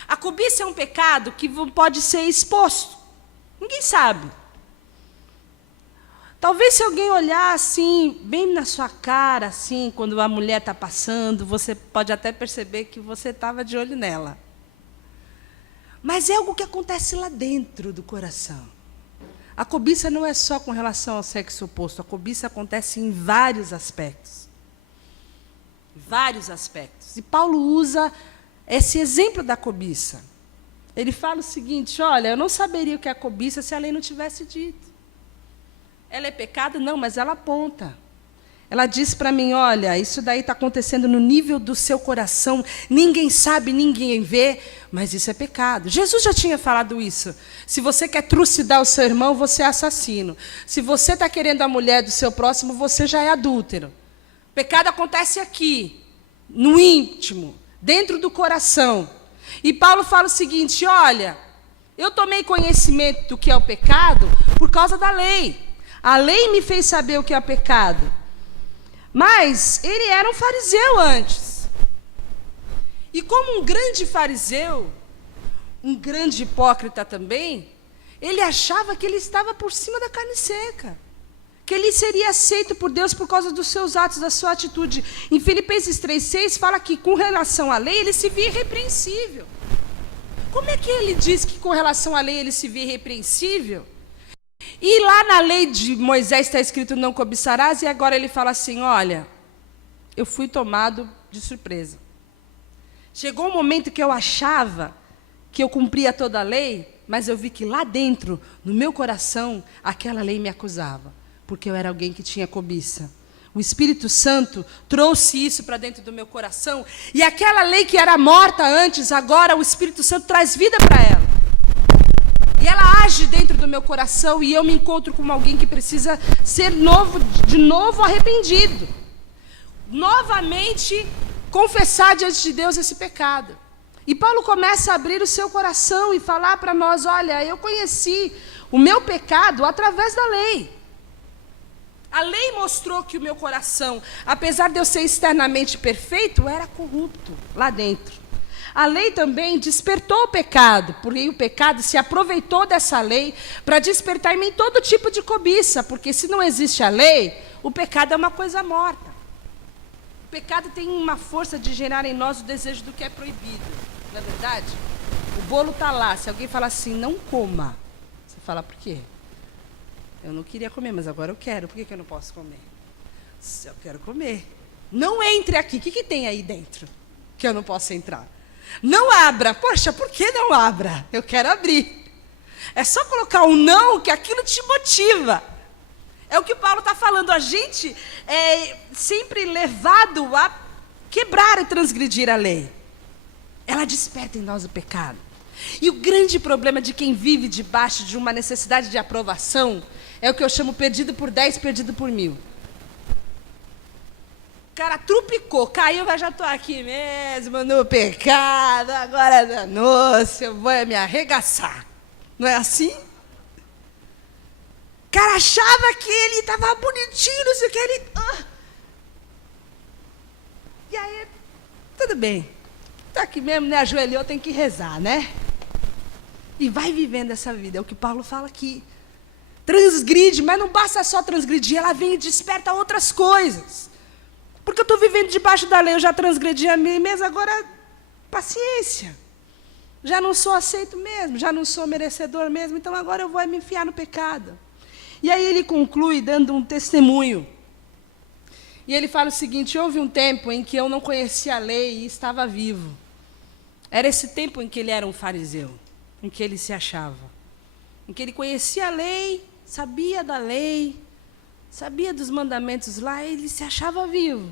A cobiça é um pecado que pode ser exposto. Ninguém sabe. Talvez se alguém olhar assim, bem na sua cara, assim, quando a mulher está passando, você pode até perceber que você estava de olho nela. Mas é algo que acontece lá dentro do coração. A cobiça não é só com relação ao sexo oposto, a cobiça acontece em vários aspectos. Vários aspectos. E Paulo usa esse exemplo da cobiça. Ele fala o seguinte, olha, eu não saberia o que é a cobiça se a lei não tivesse dito. Ela é pecado? Não, mas ela aponta. Ela diz para mim, olha, isso daí está acontecendo no nível do seu coração, ninguém sabe, ninguém vê, mas isso é pecado. Jesus já tinha falado isso. Se você quer trucidar o seu irmão, você é assassino. Se você está querendo a mulher do seu próximo, você já é adúltero. O pecado acontece aqui, no íntimo, dentro do coração. E Paulo fala o seguinte, olha, eu tomei conhecimento do que é o pecado por causa da lei. A lei me fez saber o que é pecado. Mas ele era um fariseu antes. E como um grande fariseu, um grande hipócrita também, ele achava que ele estava por cima da carne seca. Que ele seria aceito por Deus por causa dos seus atos, da sua atitude. Em Filipenses 3,6 fala que com relação à lei ele se via irrepreensível. Como é que ele diz que com relação à lei ele se via irrepreensível? E lá na lei de Moisés está escrito não cobiçarás, e agora ele fala assim, olha, eu fui tomado de surpresa. Chegou um momento que eu achava que eu cumpria toda a lei, mas eu vi que lá dentro, no meu coração, aquela lei me acusava, porque eu era alguém que tinha cobiça. O Espírito Santo trouxe isso para dentro do meu coração, e aquela lei que era morta antes, agora o Espírito Santo traz vida para ela. E ela age dentro do meu coração e eu me encontro com alguém que precisa ser de novo arrependido. Novamente confessar diante de Deus esse pecado. E Paulo começa a abrir o seu coração e falar para nós, olha, eu conheci o meu pecado através da lei. A lei mostrou que o meu coração, apesar de eu ser externamente perfeito, era corrupto lá dentro. A lei também despertou o pecado, porque o pecado se aproveitou dessa lei para despertar em mim todo tipo de cobiça, porque se não existe a lei, o pecado é uma coisa morta. O pecado tem uma força de gerar em nós o desejo do que é proibido, não é verdade? O bolo está lá, se alguém falar assim, não coma, você fala, por quê? Eu não queria comer, mas agora eu quero, por que eu não posso comer? Eu quero comer. Não entre aqui, o que tem aí dentro que eu não posso entrar? Não abra. Poxa, por que não abra? Eu quero abrir. É só colocar um não que aquilo te motiva. É o que Paulo está falando. A gente é sempre levado a quebrar e transgredir a lei. Ela desperta em nós o pecado. E o grande problema de quem vive debaixo de uma necessidade de aprovação é o que eu chamo perdido por 10, perdido por 1000. O cara trupicou, caiu, mas já estou aqui mesmo, no pecado, agora danou-se, eu vou me arregaçar. Não é assim? O cara achava que ele estava bonitinho, não sei o que, ele... E aí, tudo bem. Está aqui mesmo, né? Ajoelhou, tem que rezar, né? E vai vivendo essa vida, é o que Paulo fala aqui. Transgride, mas não basta só transgredir, ela vem e desperta outras coisas. Porque eu estou vivendo debaixo da lei, eu já transgredi a mim mesmo, agora, paciência. Já não sou aceito mesmo, já não sou merecedor mesmo, então agora eu vou me enfiar no pecado. E aí ele conclui dando um testemunho. E ele fala o seguinte: houve um tempo em que eu não conhecia a lei e estava vivo. Era esse tempo em que ele era um fariseu, em que ele se achava, em que ele conhecia a lei, sabia da lei, sabia dos mandamentos lá, e ele se achava vivo.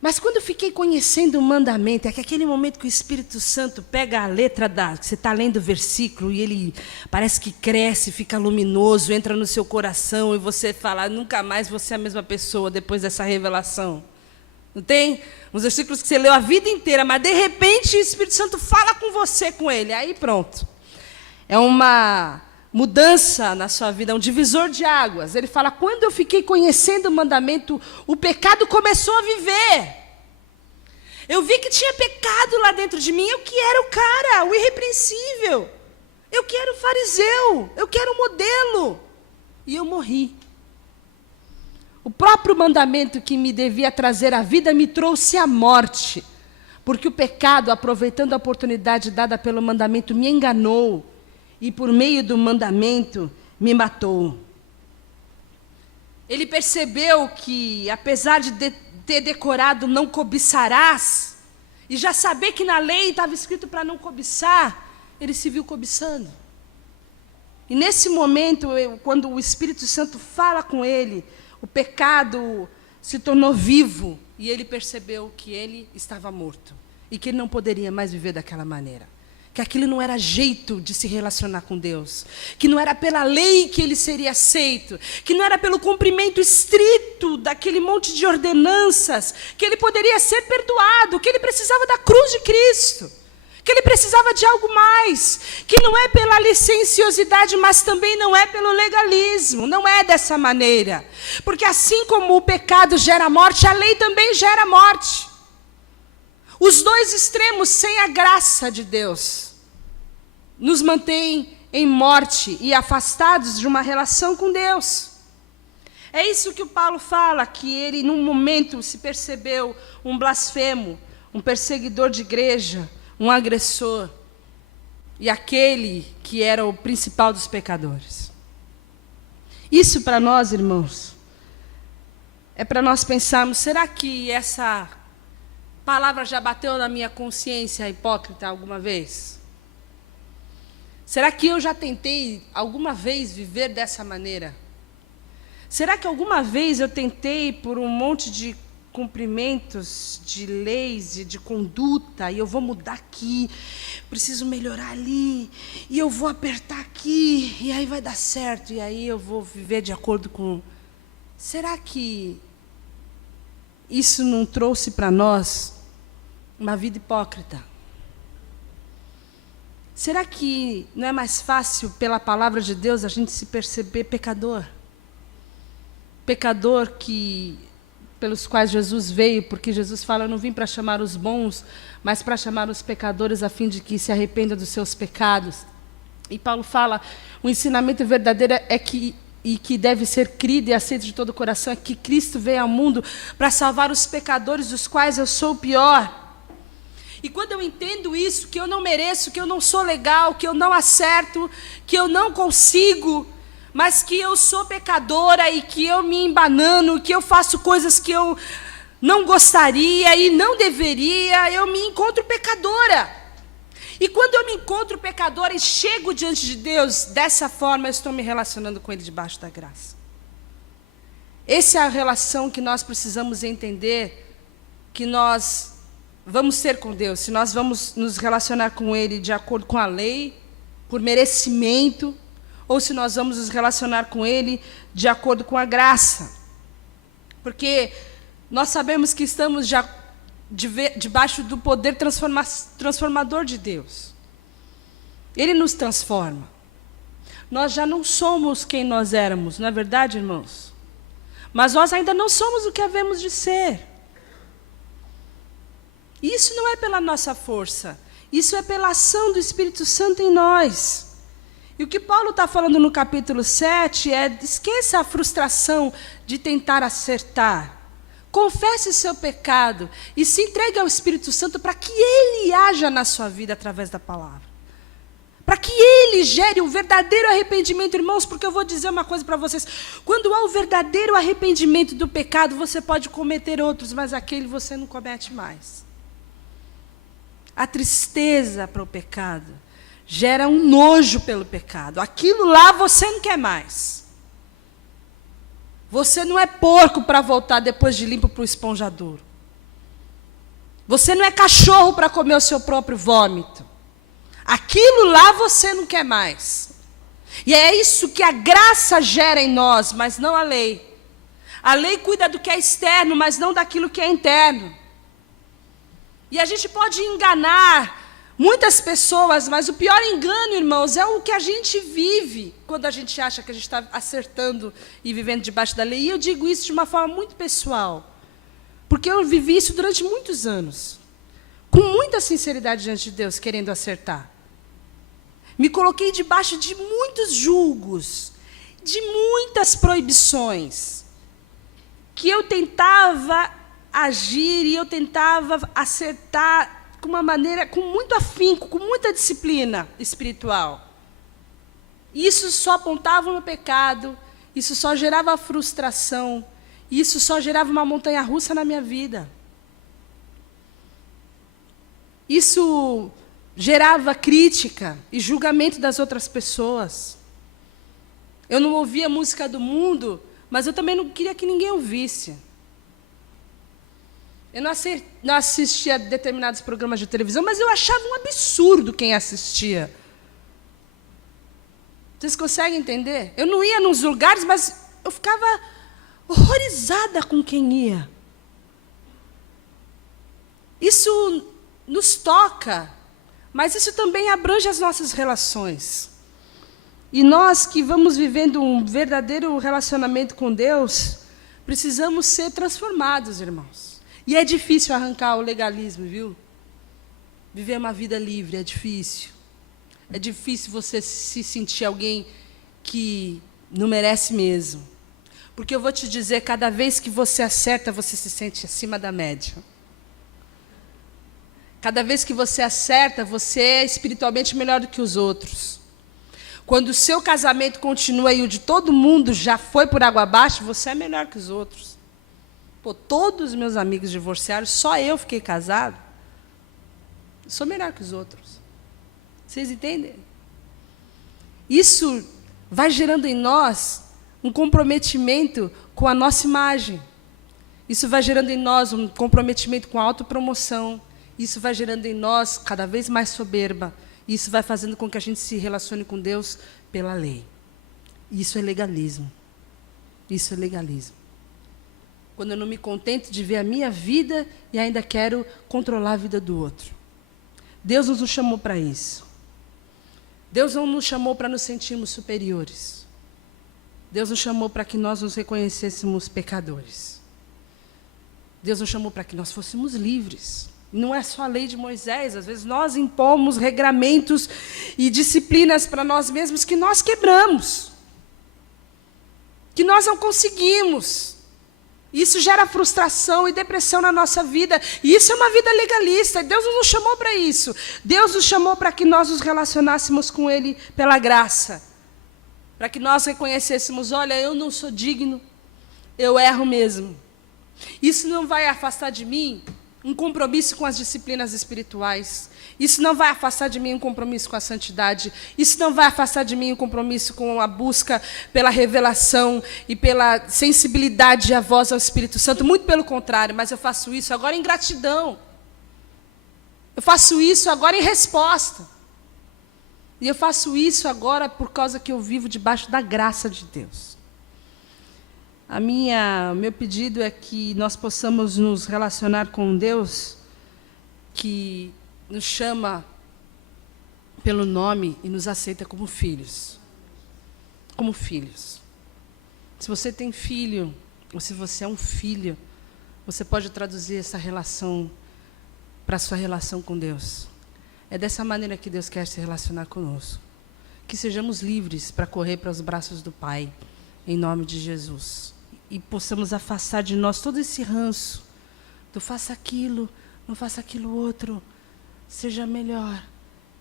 Mas quando eu fiquei conhecendo o mandamento, é que aquele momento que o Espírito Santo pega a letra que você está lendo o versículo, e ele parece que cresce, fica luminoso, entra no seu coração, e você fala: nunca mais vou ser a mesma pessoa depois dessa revelação. Não tem? Uns versículos que você leu a vida inteira, mas de repente o Espírito Santo fala com você, com ele. Aí pronto. É uma mudança na sua vida, um divisor de águas. Ele fala: quando eu fiquei conhecendo o mandamento, o pecado começou a viver. Eu vi que tinha pecado lá dentro de mim. Eu que era o cara, o irrepreensível. Eu que era o fariseu. Eu que era o modelo. E eu morri. O próprio mandamento que me devia trazer a vida me trouxe a morte. Porque o pecado, aproveitando a oportunidade dada pelo mandamento, me enganou. E por meio do mandamento, me matou. Ele percebeu que, apesar de ter decorado não cobiçarás, e já saber que na lei estava escrito para não cobiçar, ele se viu cobiçando. E nesse momento, quando o Espírito Santo fala com ele, o pecado se tornou vivo, e ele percebeu que ele estava morto, e que ele não poderia mais viver daquela maneira. Que aquilo não era jeito de se relacionar com Deus, que não era pela lei que ele seria aceito, que não era pelo cumprimento estrito daquele monte de ordenanças, que ele poderia ser perdoado, que ele precisava da cruz de Cristo, que ele precisava de algo mais, que não é pela licenciosidade, mas também não é pelo legalismo, não é dessa maneira. Porque assim como o pecado gera morte, a lei também gera morte. Os dois extremos, sem a graça de Deus, nos mantêm em morte e afastados de uma relação com Deus. É isso que o Paulo fala, que ele, num momento, se percebeu um blasfemo, um perseguidor de igreja, um agressor, e aquele que era o principal dos pecadores. Isso para nós, irmãos, é para nós pensarmos: será que essa palavra já bateu na minha consciência hipócrita alguma vez? Será que eu já tentei alguma vez viver dessa maneira? Será que alguma vez eu tentei, por um monte de cumprimentos de leis e de conduta, e eu vou mudar aqui, preciso melhorar ali, e eu vou apertar aqui, e aí vai dar certo, e aí eu vou viver de acordo com... Será que isso não trouxe para nós uma vida hipócrita? Será que não é mais fácil, pela palavra de Deus, a gente se perceber pecador? Pecador pelos quais Jesus veio, porque Jesus fala: eu não vim para chamar os bons, mas para chamar os pecadores, a fim de que se arrependam dos seus pecados. E Paulo fala: o ensinamento verdadeiro e que deve ser crido e aceito de todo o coração, é que Cristo veio ao mundo para salvar os pecadores, dos quais eu sou o pior. E quando eu entendo isso, que eu não mereço, que eu não sou legal, que eu não acerto, que eu não consigo, mas que eu sou pecadora e que eu me embanano, que eu faço coisas que eu não gostaria e não deveria, eu me encontro pecadora. E quando eu me encontro pecadora e chego diante de Deus, dessa forma eu estou me relacionando com Ele debaixo da graça. Essa é a relação que nós precisamos entender, que nós vamos ter com Deus, se nós vamos nos relacionar com Ele de acordo com a lei, por merecimento, ou se nós vamos nos relacionar com Ele de acordo com a graça. Porque nós sabemos que estamos já debaixo do poder transformador de Deus. Ele nos transforma. Nós já não somos quem nós éramos, não é verdade, irmãos? Mas nós ainda não somos o que havemos de ser. Isso não é pela nossa força, isso é pela ação do Espírito Santo em nós. E o que Paulo está falando no capítulo 7 é: esqueça a frustração de tentar acertar. Confesse seu pecado e se entregue ao Espírito Santo para que Ele haja na sua vida através da palavra. Para que ele gere o verdadeiro arrependimento, irmãos, porque eu vou dizer uma coisa para vocês. Quando há o verdadeiro arrependimento do pecado, você pode cometer outros, mas aquele você não comete mais. A tristeza para o pecado gera um nojo pelo pecado. Aquilo lá você não quer mais. Você não é porco para voltar depois de limpo para o esponjadouro. Você não é cachorro para comer o seu próprio vômito. Aquilo lá você não quer mais. E é isso que a graça gera em nós, mas não a lei. A lei cuida do que é externo, mas não daquilo que é interno. E a gente pode enganar muitas pessoas, mas o pior engano, irmãos, é o que a gente vive quando a gente acha que a gente está acertando e vivendo debaixo da lei. E eu digo isso de uma forma muito pessoal, porque eu vivi isso durante muitos anos, com muita sinceridade diante de Deus, querendo acertar. Me coloquei debaixo de muitos julgos, de muitas proibições, que eu tentava agir e eu tentava acertar com uma maneira, com muito afinco, com muita disciplina espiritual. Isso só apontava no pecado, isso só gerava frustração, isso só gerava uma montanha-russa na minha vida. Isso gerava crítica e julgamento das outras pessoas. Eu não ouvia música do mundo, mas eu também não queria que ninguém ouvisse. Eu não assistia a determinados programas de televisão, mas eu achava um absurdo quem assistia. Vocês conseguem entender? Eu não ia nos lugares, mas eu ficava horrorizada com quem ia. Isso nos toca, mas isso também abrange as nossas relações. E nós que vamos vivendo um verdadeiro relacionamento com Deus, precisamos ser transformados, irmãos. E é difícil arrancar o legalismo, viu? Viver uma vida livre é difícil. É difícil você se sentir alguém que não merece mesmo. Porque eu vou te dizer, cada vez que você acerta, você se sente acima da média. Cada vez que você acerta, você é espiritualmente melhor do que os outros. Quando o seu casamento continua e o de todo mundo já foi por água abaixo, você é melhor que os outros. Pô, todos os meus amigos divorciaram, só eu fiquei casado. Eu sou melhor que os outros. Vocês entendem? Isso vai gerando em nós um comprometimento com a nossa imagem. Isso vai gerando em nós um comprometimento com a autopromoção. Isso vai gerando em nós cada vez mais soberba. Isso vai fazendo com que a gente se relacione com Deus pela lei. Isso é legalismo. Isso é legalismo. Quando eu não me contento de ver a minha vida e ainda quero controlar a vida do outro. Deus não nos chamou para isso. Deus não nos chamou para nos sentirmos superiores. Deus nos chamou para que nós nos reconhecêssemos pecadores. Deus nos chamou para que nós fôssemos livres. Não é só a lei de Moisés. Às vezes nós impomos regramentos e disciplinas para nós mesmos que nós quebramos. Que nós não conseguimos. Isso gera frustração e depressão na nossa vida. E isso é uma vida legalista. Deus não nos chamou para isso. Deus nos chamou para que nós nos relacionássemos com Ele pela graça. Para que nós reconhecêssemos, olha, eu não sou digno, eu erro mesmo. Isso não vai afastar de mim um compromisso com as disciplinas espirituais. Isso não vai afastar de mim um compromisso com a santidade. Isso não vai afastar de mim um compromisso com a busca pela revelação e pela sensibilidade à voz ao Espírito Santo. Muito pelo contrário, mas eu faço isso agora em gratidão. Eu faço isso agora em resposta. E eu faço isso agora por causa que eu vivo debaixo da graça de Deus. O meu pedido é que nós possamos nos relacionar com Deus que nos chama pelo nome e nos aceita como filhos. Como filhos. Se você tem filho, ou se você é um filho, você pode traduzir essa relação para a sua relação com Deus. É dessa maneira que Deus quer se relacionar conosco. Que sejamos livres para correr para os braços do Pai, em nome de Jesus. E possamos afastar de nós todo esse ranço. Tu faça aquilo, não faça aquilo outro. Seja melhor.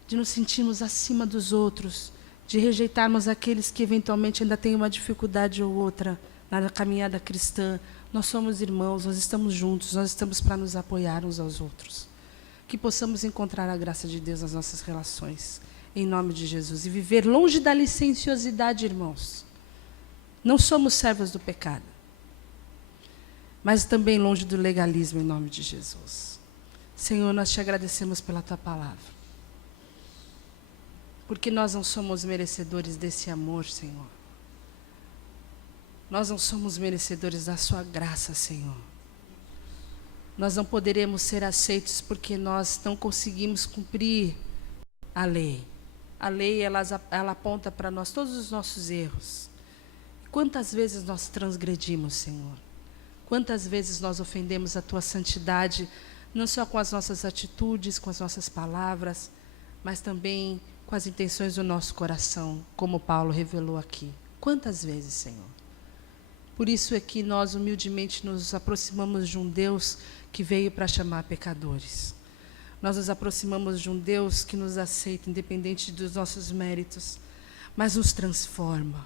de nos sentirmos acima dos outros, de rejeitarmos aqueles que eventualmente ainda têm uma dificuldade ou outra na caminhada cristã. Nós somos irmãos, nós estamos juntos, nós estamos para nos apoiar uns aos outros. Que possamos encontrar a graça de Deus nas nossas relações, em nome de Jesus, e viver longe da licenciosidade, irmãos. Não somos servos do pecado, mas também longe do legalismo, em nome de Jesus. Senhor, nós te agradecemos pela tua palavra, porque nós não somos merecedores desse amor, Senhor. Nós não somos merecedores da sua graça, Senhor. Nós não poderemos ser aceitos porque nós não conseguimos cumprir a lei. A lei, ela aponta para nós todos os nossos erros. Quantas vezes nós transgredimos, Senhor? Quantas vezes nós ofendemos a tua santidade, não só com as nossas atitudes, com as nossas palavras, mas também com as intenções do nosso coração, como Paulo revelou aqui. Quantas vezes, Senhor? Por isso é que nós humildemente nos aproximamos de um Deus que veio para chamar pecadores. Nós nos aproximamos de um Deus que nos aceita, independente dos nossos méritos, mas nos transforma,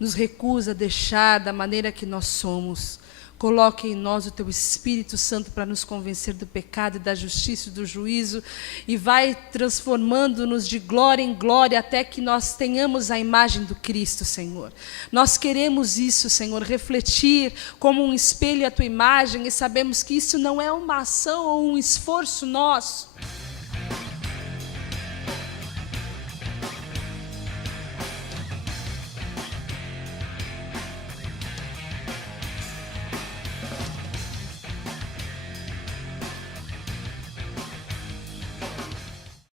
nos recusa a deixar da maneira que nós somos. Coloque em nós o teu Espírito Santo para nos convencer do pecado e da justiça e do juízo, e vai transformando-nos de glória em glória até que nós tenhamos a imagem do Cristo, Senhor. Nós queremos isso, Senhor, refletir como um espelho a tua imagem, e sabemos que isso não é uma ação ou um esforço nosso,